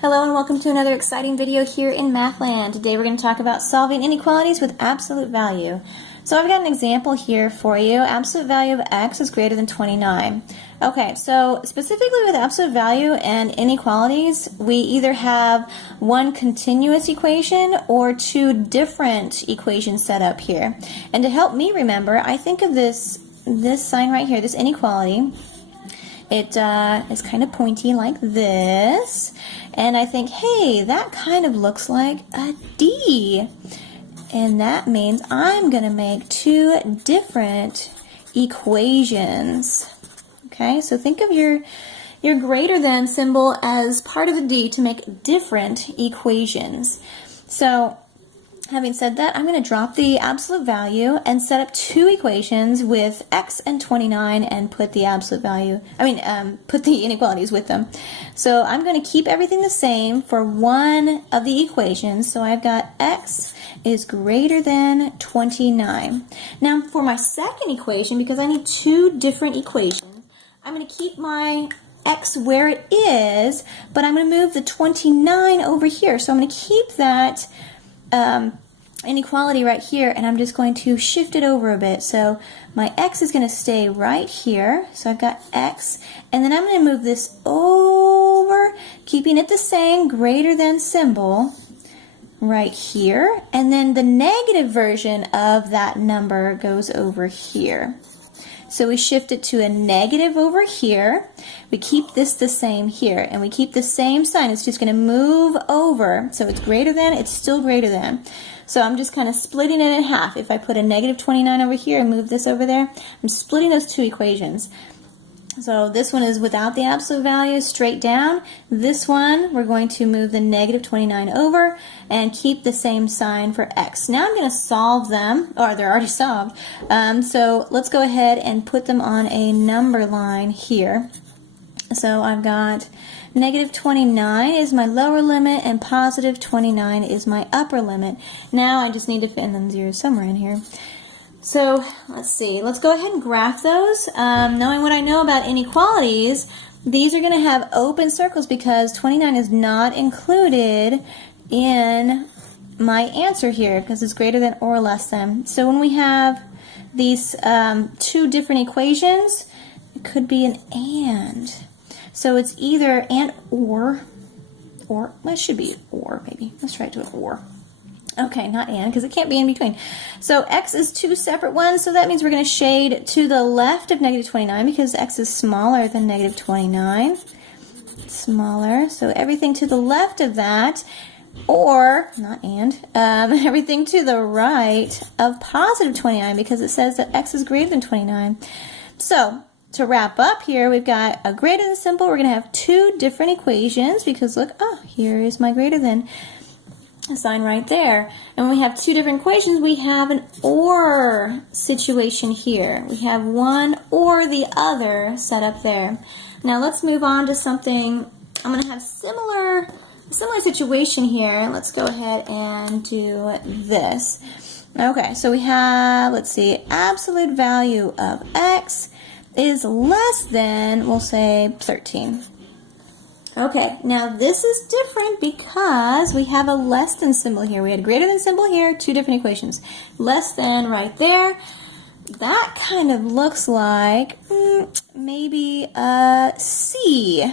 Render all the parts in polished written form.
Hello and welcome to another exciting video here in Mathland. Today we're going to talk about solving inequalities with absolute value. So I've got an example here for you. Absolute value of x is greater than 29. Okay, so specifically with absolute value and inequalities, we either have one continuous equation or two different equations set up here. And to help me remember, I think of this sign right here, this inequality. It is kind of pointy like this, and I think, hey, that kind of looks like a D, and that means I'm going to make two different equations. Okay, so think of your greater than symbol as part of the D to make different equations. So having said that, I'm going to drop the absolute value and set up two equations with x and 29 and put the absolute value, put the inequalities with them. So I'm going to keep everything the same for one of the equations. So I've got x is greater than 29. Now for my second equation, because I need two different equations, I'm going to keep my x where it is, but I'm going to move the 29 over here. So I'm going to keep that inequality right here, and I'm just going to shift it over a bit. So my x is going to stay right here. So I've got x, and then I'm going to move this over, keeping it the same greater than symbol right here, and then the negative version of that number goes over here. So we shift it to a negative over here. We keep this the same here, and we keep the same sign. It's just going to move over. So it's greater than, it's still greater than. So I'm just kind of splitting it in half. If I put a negative 29 over here and move this over there, I'm splitting those two equations. So this one is without the absolute value, straight down. This one, we're going to move the negative 29 over and keep the same sign for x. Now I'm going to solve them, or they're already solved. So let's go ahead and put them on a number line here. So I've got negative 29 is my lower limit and positive 29 is my upper limit. Now I just need to fit in them zeros somewhere in here. So let's see, let's go ahead and graph those. Knowing what I know about inequalities, these are going to have open circles because 29 is not included in my answer here because it's greater than or less than. So when we have these two different equations, it could be an and. So it's either and or well, it should be or maybe. Let's try it to an or. Okay, not and, because it can't be in between. So x is two separate ones, so that means we're going to shade to the left of negative 29 because x is smaller than negative 29. Smaller, so everything to the left of that, or, not and, everything to the right of positive 29 because it says that x is greater than 29. So, to wrap up here, we've got a greater than symbol. We're going to have two different equations because look, oh, here is my greater than sign right there. And when we have two different equations, we have an or situation here. We have one or the other set up there. Now let's move on to something. I'm going to have similar situation here. Let's go ahead and do this. Okay, so we have, let's see, absolute value of x is less than, we'll say, 13. Okay, now this is different because we have a less than symbol here. We had greater than symbol here, two different equations. Less than right there. That kind of looks like maybe a C.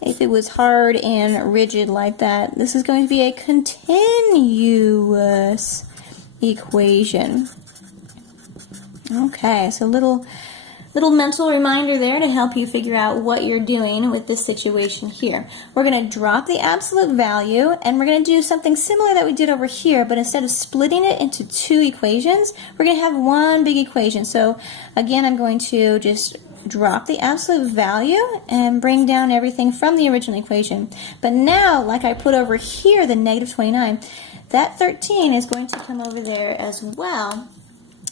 If it was hard and rigid like that, this is going to be a continuous equation. Okay, so little mental reminder there to help you figure out what you're doing with this situation here. We're going to drop the absolute value and we're going to do something similar that we did over here, but instead of splitting it into two equations, we're going to have one big equation. So again, I'm going to just drop the absolute value and bring down everything from the original equation. But now, like I put over here, the negative 29, that 13 is going to come over there as well.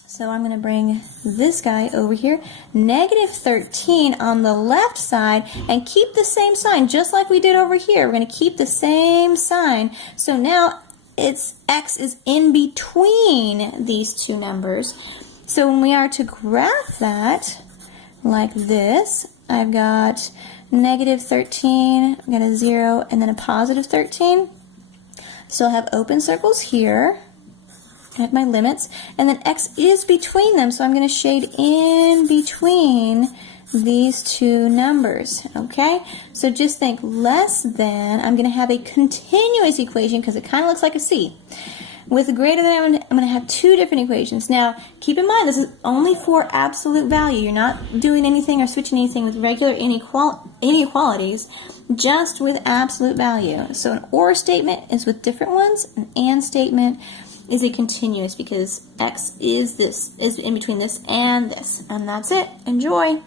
So I'm going to bring this guy over here, negative 13 on the left side, and keep the same sign, just like we did over here. We're going to keep the same sign. So now it's x is in between these two numbers. So when we are to graph that like this, I've got negative 13, I've got a 0, and then a positive 13. So I'll have open circles here. I have my limits, and then x is between them, so I'm going to shade in between these two numbers, okay? So just think less than, I'm going to have a continuous equation because it kind of looks like a C. With greater than, I'm going to have two different equations. Now, keep in mind, this is only for absolute value. You're not doing anything or switching anything with regular inequalities, just with absolute value. So an OR statement is with different ones. An AND statement is a continuous because x is in between this, and that's it. Enjoy.